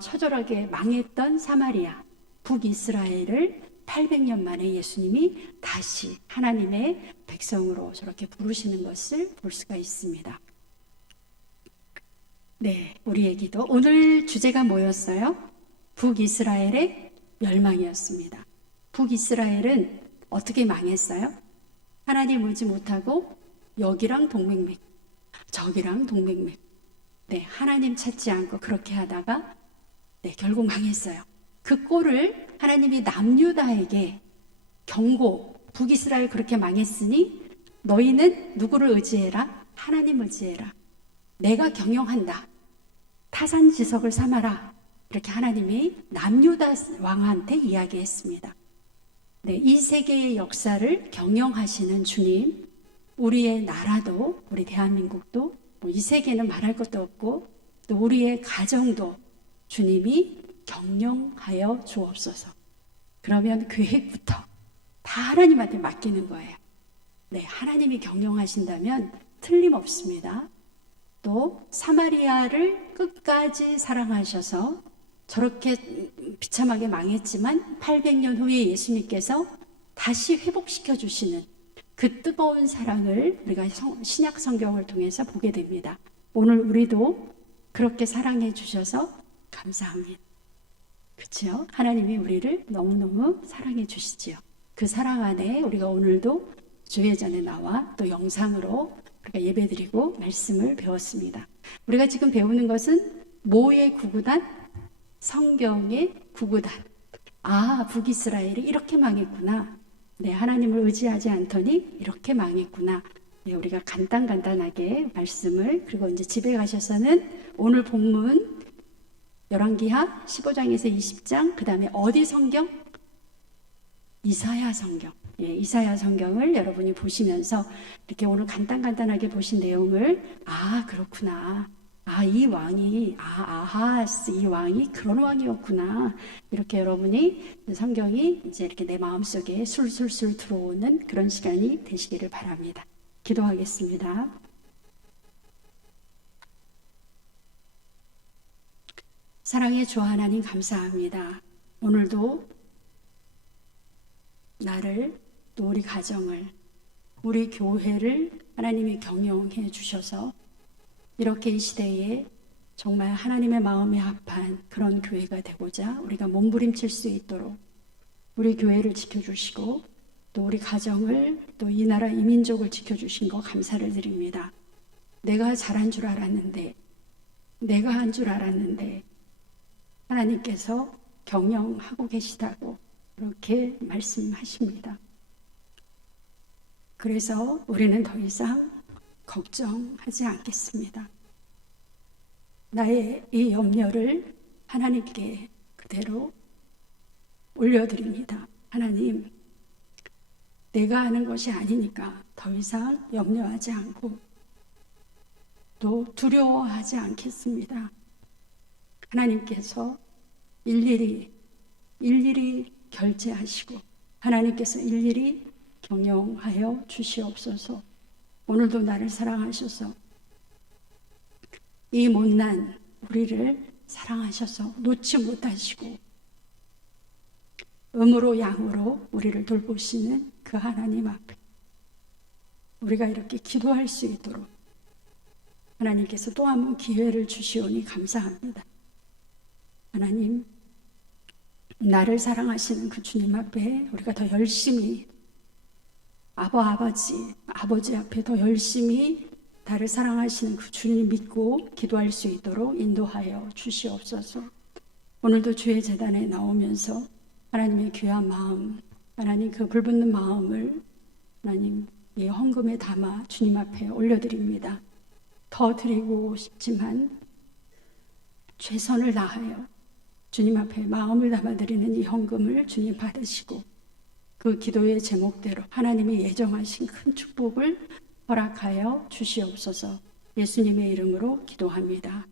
처절하게 망했던 사마리아, 북이스라엘을 800년 만에 예수님이 다시 하나님의 백성으로 저렇게 부르시는 것을 볼 수가 있습니다. 네, 우리의 기도. 오늘 주제가 뭐였어요? 북이스라엘의 멸망이었습니다. 북이스라엘은 어떻게 망했어요? 하나님 의지 못하고 여기랑 동맹 맺고 저기랑 동맹 맺고 네, 하나님 찾지 않고 그렇게 하다가 네, 결국 망했어요. 그 꼴을 하나님이 남유다에게 경고, 북이스라엘 그렇게 망했으니 너희는 누구를 의지해라? 하나님 의지해라. 내가 경영한다. 타산지석을 삼아라. 이렇게 하나님이 남유다 왕한테 이야기했습니다. 네, 이 세계의 역사를 경영하시는 주님, 우리의 나라도, 우리 대한민국도, 뭐 이 세계는 말할 것도 없고, 또 우리의 가정도 주님이 경영하여 주옵소서. 그러면 계획부터 다 하나님한테 맡기는 거예요. 네, 하나님이 경영하신다면 틀림없습니다. 또 사마리아를 끝까지 사랑하셔서 저렇게 비참하게 망했지만 800년 후에 예수님께서 다시 회복시켜 주시는 그 뜨거운 사랑을 우리가 신약 성경을 통해서 보게 됩니다. 오늘 우리도 그렇게 사랑해 주셔서 감사합니다. 그렇죠? 하나님이 우리를 너무너무 사랑해 주시지요. 그 사랑 안에 우리가 오늘도 주회전에 나와 또 영상으로 우리가 예배드리고 말씀을 배웠습니다. 우리가 지금 배우는 것은 뭐의 구구단? 성경의 구구단. 아, 북이스라엘이 이렇게 망했구나. 네, 하나님을 의지하지 않더니 이렇게 망했구나. 네, 우리가 간단하게 말씀을, 그리고 이제 집에 가셔서는 오늘 본문 열왕기하 15장에서 20장, 그 다음에 어디 성경? 이사야 성경. 예, 이사야 성경을 여러분이 보시면서 이렇게 오늘 간단하게 보신 내용을, 아, 그렇구나. 아, 이 왕이, 아하스 이 왕이 그런 왕이었구나. 이렇게 여러분이 성경이 이제 이렇게 내 마음속에 술술술 들어오는 그런 시간이 되시기를 바랍니다. 기도하겠습니다. 사랑의 주 하나님 감사합니다. 오늘도 나를 또 우리 가정을 우리 교회를 하나님이 경영해 주셔서 이렇게 이 시대에 정말 하나님의 마음에 합한 그런 교회가 되고자 우리가 몸부림칠 수 있도록 우리 교회를 지켜주시고 또 우리 가정을 또 이 나라 이 민족을 지켜주신 거 감사를 드립니다. 내가 잘한 줄 알았는데 내가 한 줄 알았는데 하나님께서 경영하고 계시다고 그렇게 말씀하십니다. 그래서 우리는 더 이상 걱정하지 않겠습니다. 나의 이 염려를 하나님께 그대로 올려드립니다. 하나님, 내가 하는 것이 아니니까 더 이상 염려하지 않고 또 두려워하지 않겠습니다. 하나님께서 일일이 결제하시고 하나님께서 일일이 경영하여 주시옵소서. 오늘도 나를 사랑하셔서 이 못난 우리를 사랑하셔서 놓지 못하시고 음으로 양으로 우리를 돌보시는 그 하나님 앞에 우리가 이렇게 기도할 수 있도록 하나님께서 또 한 번 기회를 주시오니 감사합니다. 하나님, 나를 사랑하시는 그 주님 앞에 우리가 더 열심히 아버지 앞에 더 열심히 나를 사랑하시는 그 주님 믿고 기도할 수 있도록 인도하여 주시옵소서. 오늘도 주의 제단에 나오면서 하나님의 귀한 마음, 하나님 그 불붙는 마음을 하나님 이 헌금에 담아 주님 앞에 올려드립니다. 더 드리고 싶지만 최선을 다하여 주님 앞에 마음을 담아드리는 이 헌금을 주님 받으시고 그 기도의 제목대로 하나님이 예정하신 큰 축복을 허락하여 주시옵소서. 예수님의 이름으로 기도합니다.